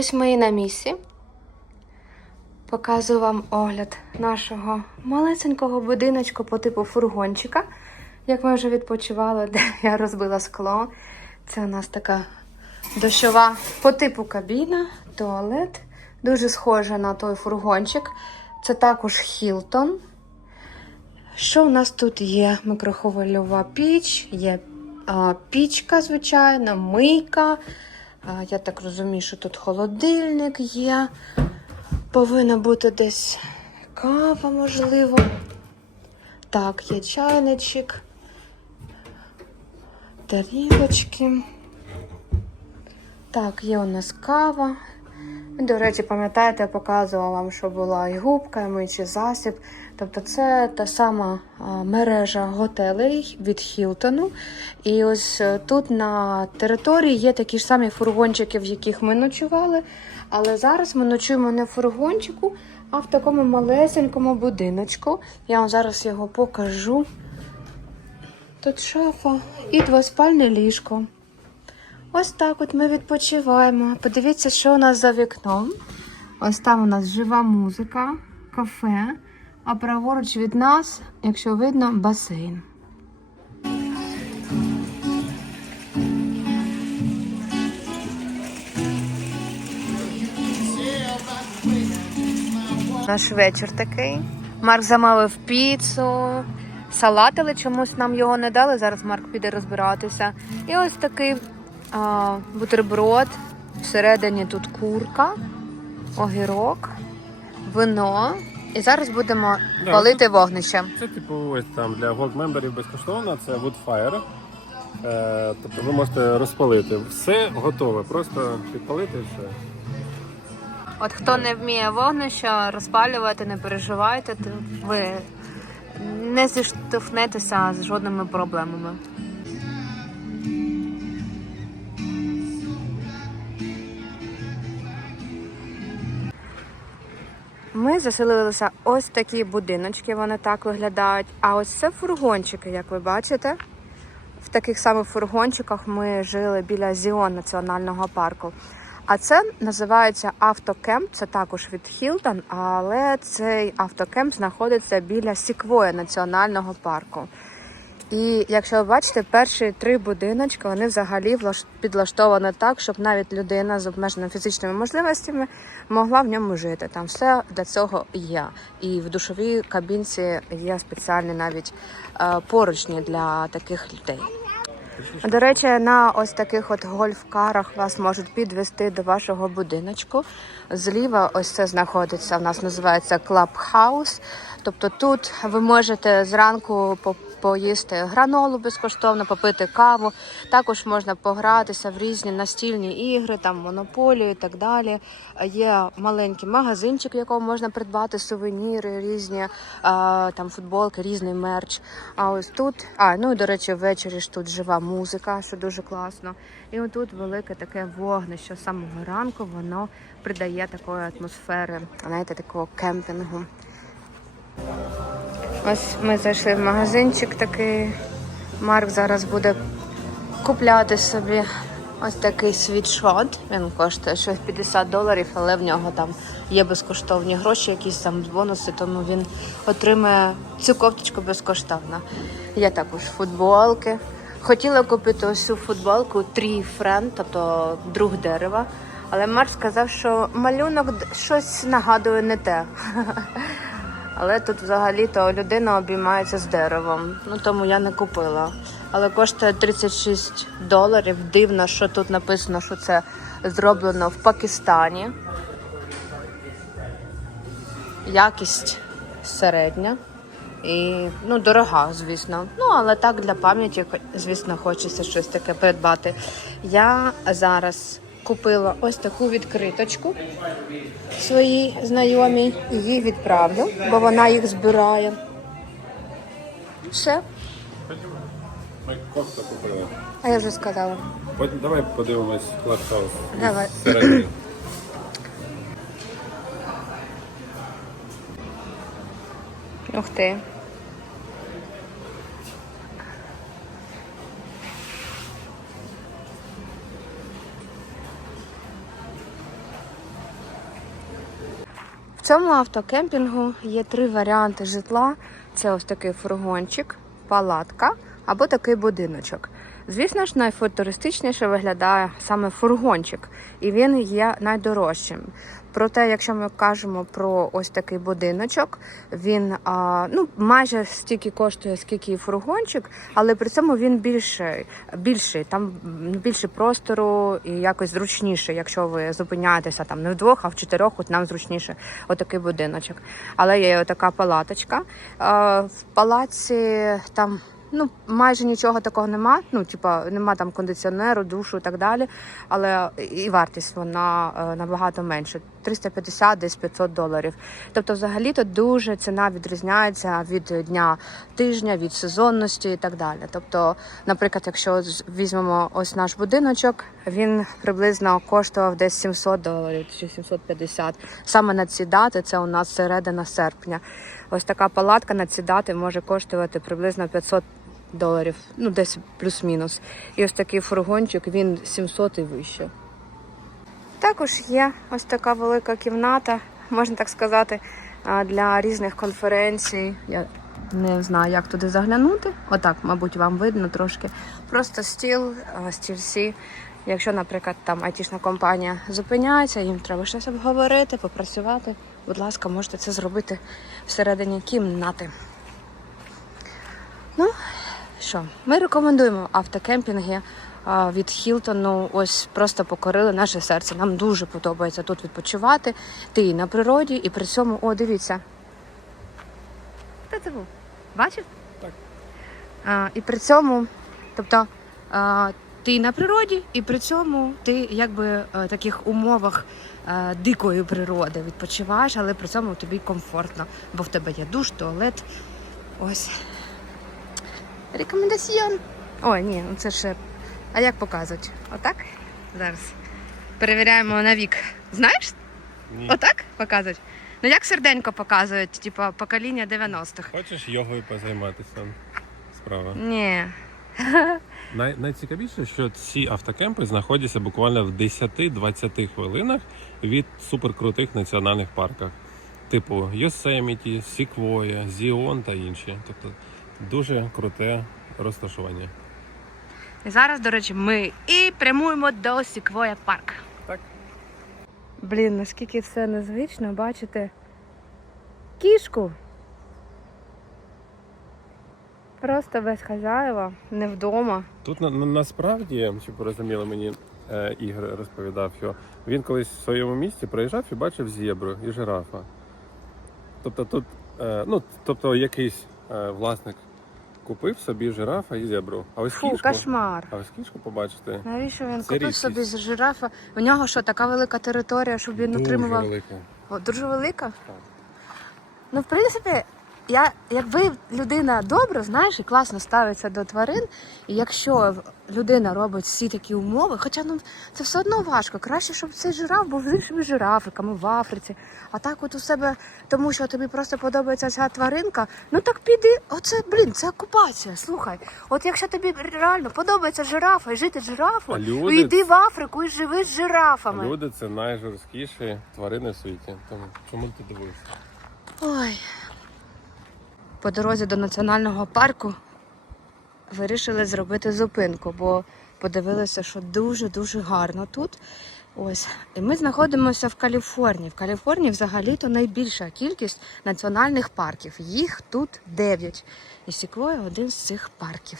Ось ми і на місці. Показую вам огляд нашого малесенького будиночку по типу фургончика. Як ми вже відпочивали, де я розбила скло. Це у нас така дощова по типу кабіна, туалет. Дуже схожа на той фургончик. Це також Хілтон. Що у нас тут є? Микрохвильова піч, є а, пічка, звичайно, мийка. Я так розумію, що тут холодильник є. Повинна бути десь кава, можливо. Так, є чайничок, тарілочки. Так, є у нас кава. До речі, пам'ятаєте, я показувала вам, що була і губка, і миючий засіб. Тобто це та сама мережа готелей від Хілтону. І ось е, тут на території є такі ж самі фургончики, в яких ми ночували. Але зараз ми ночуємо не в фургончику, а в такому малесенькому будиночку. Я вам зараз його покажу. Тут шафа і двоспальне ліжко. Ось так от ми відпочиваємо. Подивіться, що у нас за вікном. Ось там у нас жива музика, кафе, а праворуч від нас, якщо видно, басейн. Наш вечір такий. Марк замовив піцу, салат, але чомусь нам його не дали. Зараз Марк піде розбиратися. І ось такий а, бутерброд. Всередині тут курка, огірок, вино. І зараз будемо Да, палити вогнище. Це типу ось там для gold мемберів безкоштовно, це Woodfire. Е, тобто ви можете розпалити. Все готове, просто підпалити і все. От хто не вміє вогнище розпалювати, не переживайте, то ви не зіштовхнетеся з жодними проблемами. Ми заселилися ось такі будиночки, вони так виглядають. А ось це фургончики, як ви бачите. В таких самих фургончиках ми жили біля Зіон національного парку. А це називається автокемп. Це також від Хілтон, але цей автокемп знаходиться біля Сіквоя національного парку. І якщо ви бачите, перші три будиночки вони взагалі підлаштовані так, щоб навіть людина з обмеженими фізичними можливостями могла в ньому жити. Там все для цього є. І в душовій кабінці є спеціальні навіть е, поручні для таких людей. До речі, на ось таких от гольф-карах вас можуть підвести до вашого будиночку. Зліва ось це знаходиться. У нас називається Clubhouse. Тобто тут ви можете зранку по- поїсти гранолу безкоштовно, попити каву. Також можна погратися в різні настільні ігри, там монополію і так далі. Є маленький магазинчик, в якому можна придбати сувеніри, різні а, там футболки, різний мерч. А ось тут, а ну і до речі, ввечері ж тут жива музика, що дуже класно. І отут велике таке вогнище з самого ранку, воно придає такої атмосфери, знаєте, такого кемпінгу. Ось ми зайшли в магазинчик такий. Марк зараз буде купляти собі ось такий світшот. Він коштує щось 50 доларів, але в нього там є безкоштовні гроші, якісь там бонуси, тому він отримає цю кофточку безкоштовно. Є також футболки. Хотіла купити ось цю футболку Tree Friend, тобто друг дерева. Але Марк сказав, що малюнок щось нагадує не те. Але тут взагалі-то людина обіймається з деревом. Ну тому я не купила. Але коштує 36 доларів. Дивно, що тут написано, що це зроблено в Пакистані. Якість середня. І ну, дорога, звісно. Ну, але так для пам'яті, звісно, хочеться щось таке придбати. Я зараз купила ось таку відкриточку своїй знайомій. Її відправлю, бо вона їх збирає. Все, Ми кофту купили. а я вже сказала. Потім давай подивимось Clubhouse. Давай. Всередині. Ух ти. Цьому автокемпінгу є три варіанти житла: це ось такий фургончик, палатка або такий будиночок. Звісно ж, найфутуристичніше виглядає саме фургончик, і він є найдорожчим. Проте, якщо ми кажемо про ось такий будиночок, він а, ну, майже стільки коштує, скільки і фургончик, але при цьому він більший, більший, там більше простору і якось зручніше, якщо ви зупиняєтеся там не вдвох, а в чотирьох, от нам зручніше отакий будиночок. Але є така палаточка. А, в палаці там. Ну, майже нічого такого нема. Ну, типа, нема там кондиціонеру, душу і так далі. Але і вартість вона е, набагато менше 350 десь 500 доларів. Тобто, взагалі то дуже ціна відрізняється від дня тижня, від сезонності і так далі. Тобто, наприклад, якщо візьмемо ось наш будиночок, він приблизно коштував десь 700 доларів чи 750. Саме на ці дати це у нас середина серпня. Ось така палатка на ці дати може коштувати приблизно 500 доларів, ну десь плюс-мінус. І ось такий фургончик, він 700 і вище. Також є ось така велика кімната, можна так сказати, для різних конференцій. Я не знаю, як туди заглянути. Отак, мабуть, вам видно трошки. Просто стіл, стільці. Якщо, наприклад, там айтішна компанія зупиняється, їм треба щось обговорити, попрацювати. Будь ласка, можете це зробити всередині кімнати. Ну, що, ми рекомендуємо автокемпінги від Хілтону. Ось просто покорили наше серце. Нам дуже подобається тут відпочивати. Ти і на природі, і при цьому, о, дивіться. Хто це був? Бачив? Так. А, і при цьому, тобто, а, ти на природі, і при цьому ти якби е, в таких умовах е, дикої природи відпочиваєш, але при цьому тобі комфортно, бо в тебе є душ, туалет. Ось. Рекомендаціон. Ой, ні, ну це ще. А як показують? Отак? Зараз. Перевіряємо на вік. Знаєш? Ні. Отак показують? Ну як серденько показують, типа покоління 90-х. Хочеш йогою позайматися? Справа. Ні. Най- найцікавіше, що ці автокемпи знаходяться буквально в 10-20 хвилинах від суперкрутих національних парках, типу Йосеміті, Сіквоя, Зіон та інші. Тобто дуже круте розташування. І зараз, до речі, ми і прямуємо до Сіквоя парк. Так. Блін, наскільки все незвично, бачите? Кішку. Просто без хазяєва, не вдома. Тут на, на- насправді, щоб ви розуміли, мені е, Ігор розповідав, що він колись в своєму місті приїжджав і бачив зебру і жирафа. Тобто тут, е, ну, тобто якийсь е, власник купив собі жирафа і зебру. А ось Фу, кішку, кошмар. а ось кішку побачите. Навіщо він Це купив рідкість. собі жирафа? У нього що, така велика територія, щоб він Дуже дуже велика. О, дуже велика? Так. Ну, в принципі, я, якби людина добре, знаєш, і класно ставиться до тварин, і якщо людина робить всі такі умови, хоча ну це все одно важко. Краще, щоб цей жираф був з іншими жирафиками в Африці. А так, от у себе, тому що тобі просто подобається ця тваринка, ну так піди. Оце, блін, це окупація. Слухай. От якщо тобі реально подобається жирафа і жити жирафою, А люди- ну йди в Африку і живи з жирафами. Люди це найжорсткіші тварини в світі. Тому чому ти дивишся? Ой. По дорозі до національного парку вирішили зробити зупинку, бо подивилися, що дуже-дуже гарно тут. Ось. І ми знаходимося в Каліфорнії. В Каліфорнії взагалі-то найбільша кількість національних парків. Їх тут 9. І Сіквоя один з цих парків.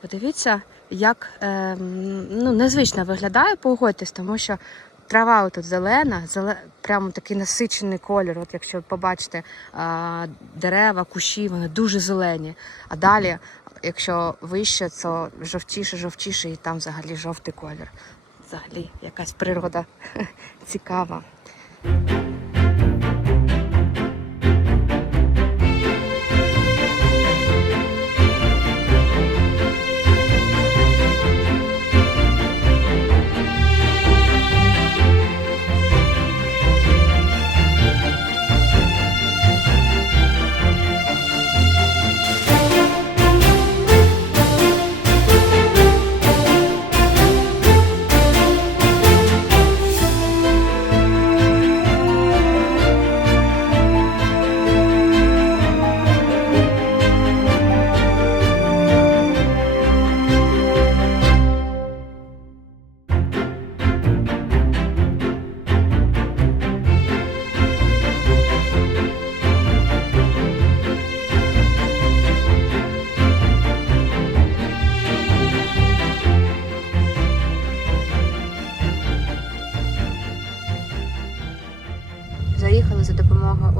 Подивіться, як ем, ну, незвично виглядає, погодьтесь, тому що трава тут зелена, зеле... прямо такий насичений колір. От якщо побачите дерева, кущі, вони дуже зелені. А далі, якщо вище, то жовтіше, жовтіше, і там взагалі жовтий колір. Взагалі, якась природа цікава.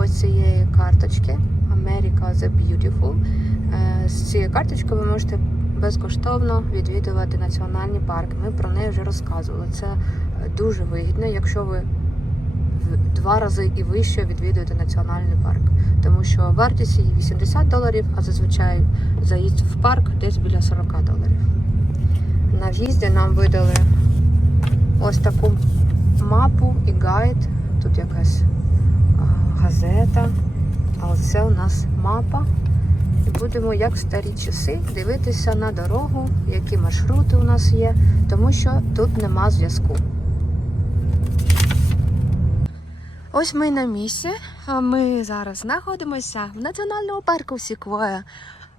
З цієї карточки America the Beautiful. Е, З цієї карточки ви можете безкоштовно відвідувати національні парки. Ми про неї вже розказували. Це е, дуже вигідно, якщо ви в два рази і вище відвідуєте національний парк. Тому що вартість її 80 доларів, а зазвичай заїзд в парк десь біля 40 доларів. На в'їзді нам видали ось таку мапу і гайд. Тут якась газета. А оце у нас мапа. І будемо, як в старі часи, дивитися на дорогу, які маршрути у нас є, тому що тут нема зв'язку. Ось ми на місці. Ми зараз знаходимося в національному парку Сіквоя.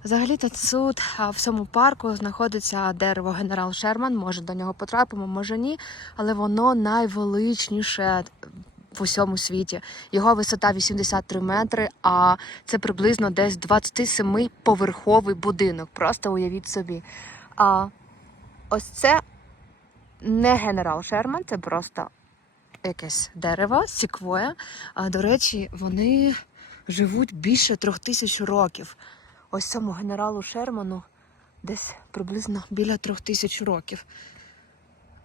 Взагалі тут тут в цьому парку знаходиться дерево генерал Шерман. Може до нього потрапимо, може ні, але воно найвеличніше в усьому світі. Його висота 83 метри, а це приблизно десь 27-поверховий будинок. Просто уявіть собі. А ось це не генерал Шерман, це просто якесь дерево, сіквоя. А до речі, вони живуть більше трьох тисяч років. Ось цьому генералу Шерману десь приблизно біля трьох тисяч років.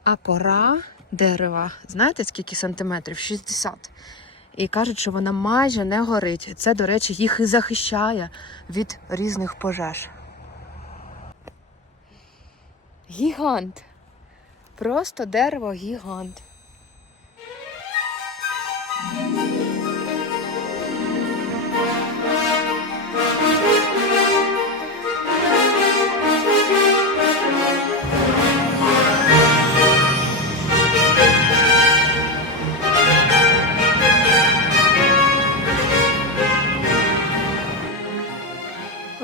А кора дерева, знаєте, скільки сантиметрів? 60. І кажуть, що вона майже не горить. Це, до речі, їх і захищає від різних пожеж. Гігант. Просто дерево гігант.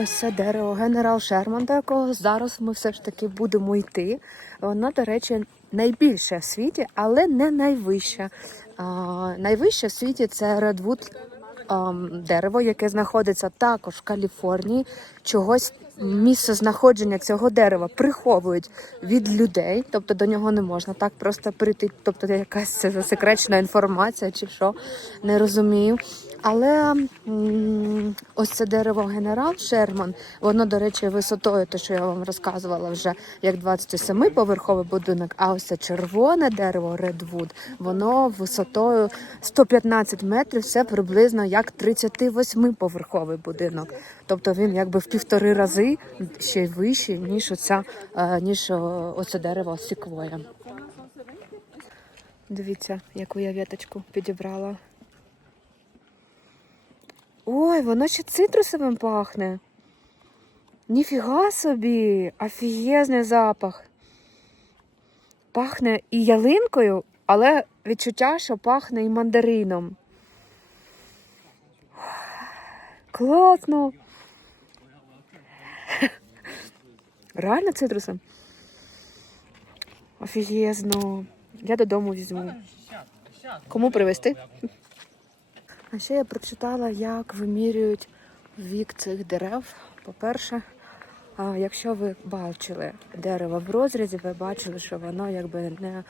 Ось це дерево генерал Шерман, до якого зараз ми все ж таки будемо йти. Воно, до речі, найбільше в світі, але не найвище. Найвище в світі це Редвуд дерево, яке знаходиться також в Каліфорнії. Чогось місце знаходження цього дерева приховують від людей, тобто до нього не можна так просто прийти. Тобто якась це засекречена інформація чи що, не розумію. Але ось це дерево генерал Шерман, воно, до речі, висотою, те, що я вам розказувала вже як 27-поверховий будинок, а ось це червоне дерево Редвуд, воно висотою 115 метрів, це приблизно як 38-поверховий будинок. Тобто він якби в півтори рази ще вищий, ніж оця, е, ніж оце дерево сіквоя. Дивіться, яку я віточку підібрала. Ой, воно ще цитрусовим пахне. Ніфіга собі, офігезний запах. Пахне і ялинкою, але відчуття, що пахне і мандарином. Класно. Реально цитрусом? Офігезно. Я додому візьму. Кому привезти? А ще я прочитала, як вимірюють вік цих дерев. По-перше, якщо ви бачили дерево в розрізі, ви бачили, що воно якби не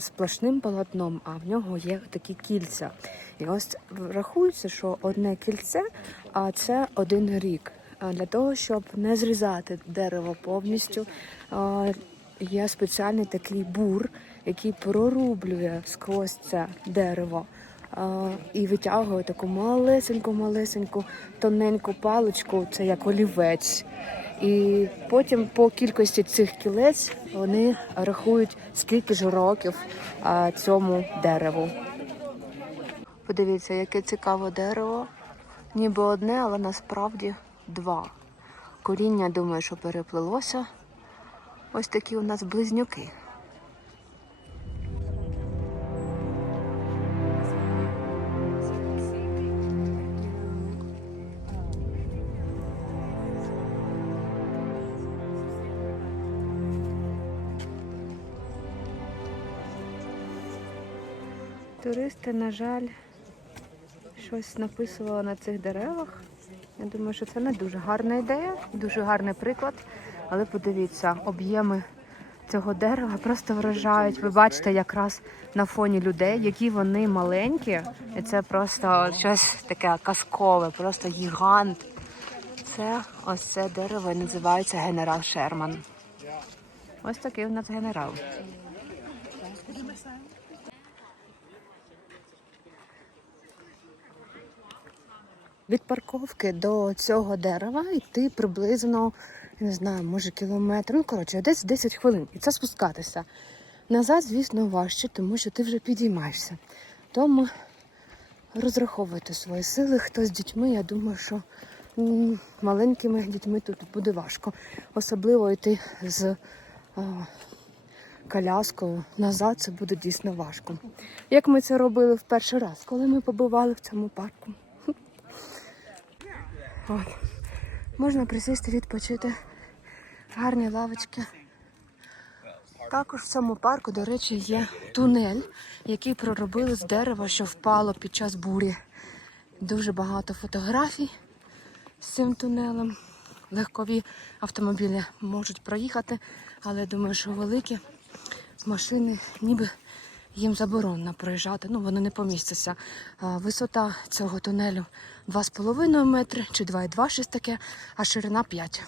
сплошним полотном, а в нього є такі кільця. І ось рахується, що одне кільце а це один рік. Для того, щоб не зрізати дерево повністю, є спеціальний такий бур, який прорублює сквозь це дерево і витягує таку малесеньку-малесеньку тоненьку паличку, це як олівець. І потім по кількості цих кілець вони рахують, скільки ж років цьому дереву. Подивіться, яке цікаве дерево. Ніби одне, але насправді два. Коріння, думаю, що переплилося. Ось такі у нас близнюки. Туристи, на жаль, щось написували на цих деревах. Я думаю, що це не дуже гарна ідея, дуже гарний приклад. Але подивіться, об'єми цього дерева просто вражають. Ви бачите якраз на фоні людей, які вони маленькі. І це просто щось таке казкове, просто гігант. Це ось це дерево називається генерал Шерман. Ось такий у нас генерал. Від парковки до цього дерева йти приблизно, я не знаю, може кілометр, ну коротше, десь 10 хвилин. І це спускатися. Назад, звісно, важче, тому що ти вже підіймаєшся. Тому розраховуйте свої сили. Хто з дітьми, я думаю, що маленькими дітьми тут буде важко. Особливо йти з а, коляскою назад, це буде дійсно важко. Як ми це робили в перший раз, коли ми побували в цьому парку. От. Можна присісти, відпочити. Гарні лавочки. Також в цьому парку, до речі, є тунель, який проробили з дерева, що впало під час бурі. Дуже багато фотографій з цим тунелем. Легкові автомобілі можуть проїхати, але думаю, що великі машини ніби їм заборонено проїжджати. Ну, вони не помістяться. Висота цього тунелю 2,5 метри чи 2,2 щось таке, а ширина 5.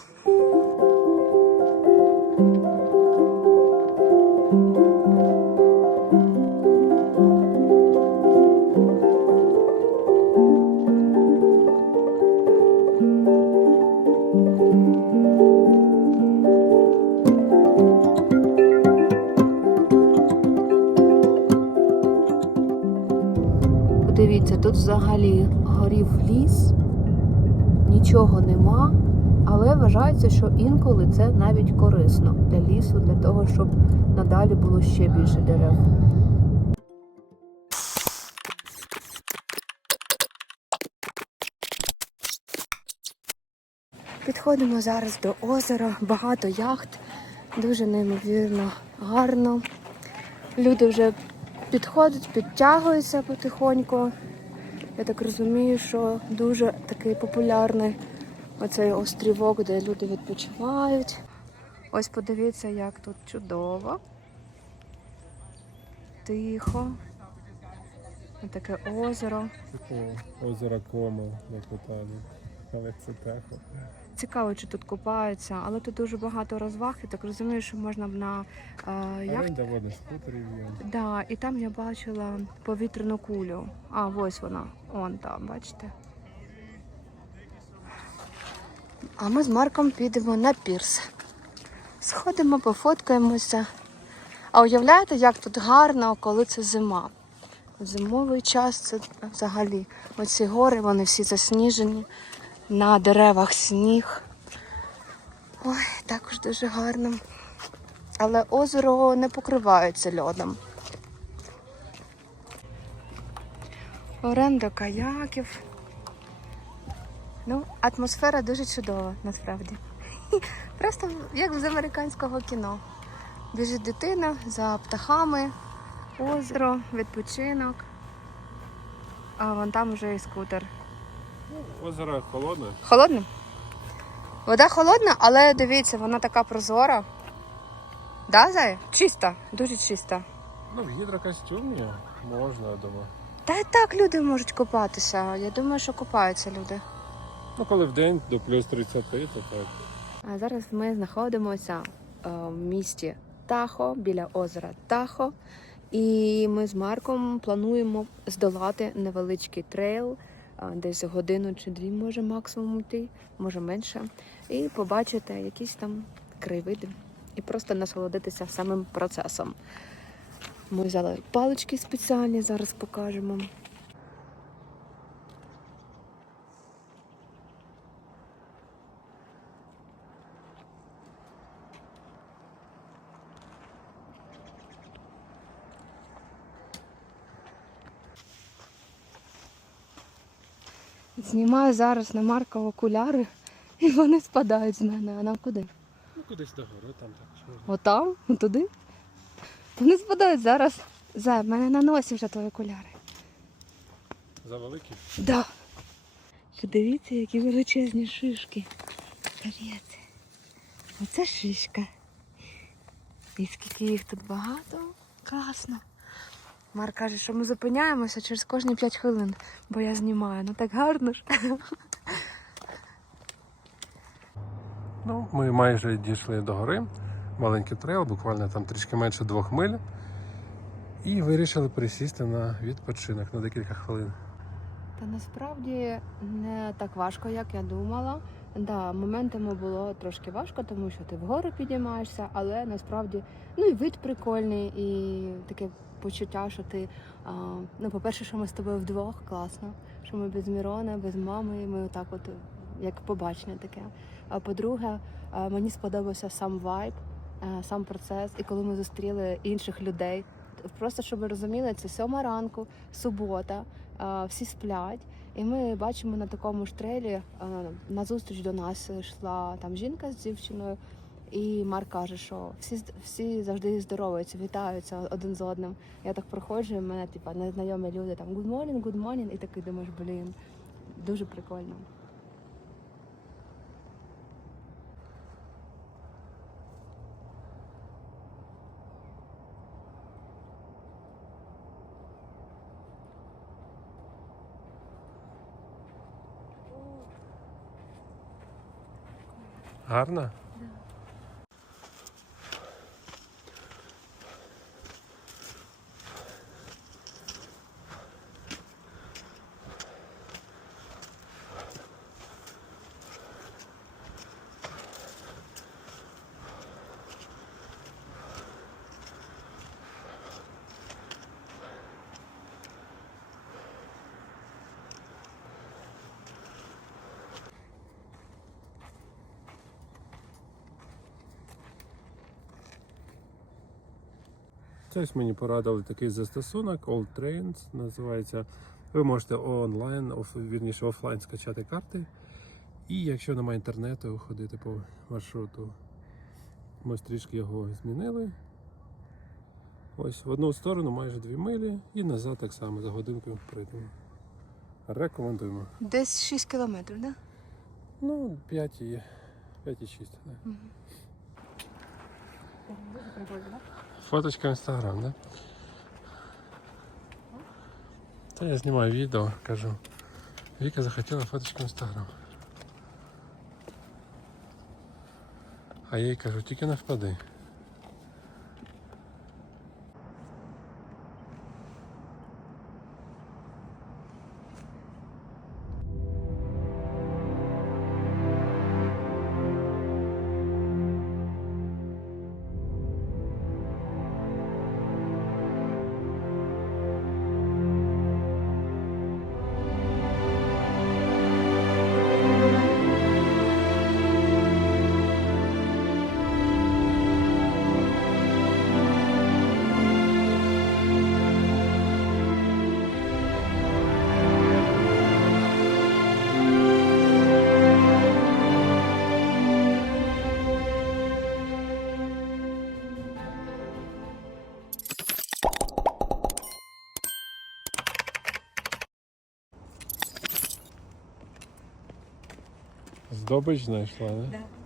Нічого нема, але вважається, що інколи це навіть корисно для лісу, для того, щоб надалі було ще більше дерев. Підходимо зараз до озера, багато яхт, дуже неймовірно гарно. Люди вже підходять, підтягуються потихоньку. Я так розумію, що дуже такий популярний оцей острівок, де люди відпочивають. Ось подивіться, як тут чудово. Тихо. Таке озеро. Типу озеро Комо на Кутані. Але це тихо. Цікаво, чи тут купаються, але тут дуже багато розваг. Я так розумію, що можна б на е, яхт Оренда водних скутерів є. Да, і там я бачила повітряну кулю. А, ось вона. Он там, бачите. А ми з Марком підемо на пірс. Сходимо, пофоткаємося. А уявляєте, як тут гарно, коли це зима. В зимовий час це взагалі. Оці гори, вони всі засніжені, на деревах сніг. Ой, також дуже гарно. Але озеро не покривається льодом. Оренда каяків. Ну, атмосфера дуже чудова, насправді. Просто як з американського кіно. Біжить дитина за птахами, озеро, відпочинок. А вон там вже і скутер. Озеро холодне. Холодно? Вода холодна, але дивіться, вона така прозора. Да, Зай? Чиста, дуже чиста. Ну, в гідрокостюмі можна, я думаю. Та й так люди можуть купатися. Я думаю, що купаються люди. Ну, коли в день до плюс 30, то так. А зараз ми знаходимося е, в місті Тахо біля озера Тахо. І ми з Марком плануємо здолати невеличкий трейл, десь годину чи дві, може максимум йти, може менше, і побачити якісь там краєвиди і просто насолодитися самим процесом. Ми взяли палички спеціальні, зараз покажемо. Знімаю зараз на Марка окуляри, і вони спадають з мене. А нам куди? Ну, кудись до гори, там так. Отам? Туди? Вони спадають зараз. За, в мене на носі вже твої окуляри. Завеликі. Да. Подивіться, які величезні шишки. Привіт. Оце шишка. І скільки їх тут багато. Класно. Марк каже, що ми зупиняємося через кожні 5 хвилин, бо я знімаю. Ну так гарно ж. Ну, ми майже дійшли до гори. Маленький трейл, буквально там трішки менше двох миль. І вирішили присісти на відпочинок на декілька хвилин. Та насправді не так важко, як я думала. Да, моментами було трошки важко, тому що ти вгору підіймаєшся, але насправді ну і вид прикольний, і таке почуття, що ти ну, по-перше, що ми з тобою вдвох класно, що ми без Мірона, без мами, ми отак, от як побачення таке. А по-друге, мені сподобався сам вайб, сам процес, і коли ми зустріли інших людей. Просто щоб ви розуміли, це сьома ранку, субота, всі сплять. І ми бачимо на такому ж трейлі а, назустріч до нас йшла там жінка з дівчиною, і Марк каже, що всі всі завжди здоровуються, вітаються один з одним. Я так проходжу, і мене типа незнайомі люди там good morning, good morning, і такий думаєш, блін, дуже прикольно. Гарно? Ось мені порадили такий застосунок, Old Trains називається. Ви можете онлайн, оф, вірніше офлайн скачати карти. І якщо немає інтернету, ходити по маршруту. Ми трішки його змінили. Ось в одну сторону майже 2 милі і назад так само за годинку прийдемо. Рекомендуємо. Десь 6 кілометрів, да? Ну, 5 і 5,6. Да. Дуже прикольно, да? Фоточка в інстаграм, да? Та я знімаю відео, кажу. Віка захотіла фоточку в інстаграм. А я їй кажу, тільки не впади. Здобич знайшла, не? Да.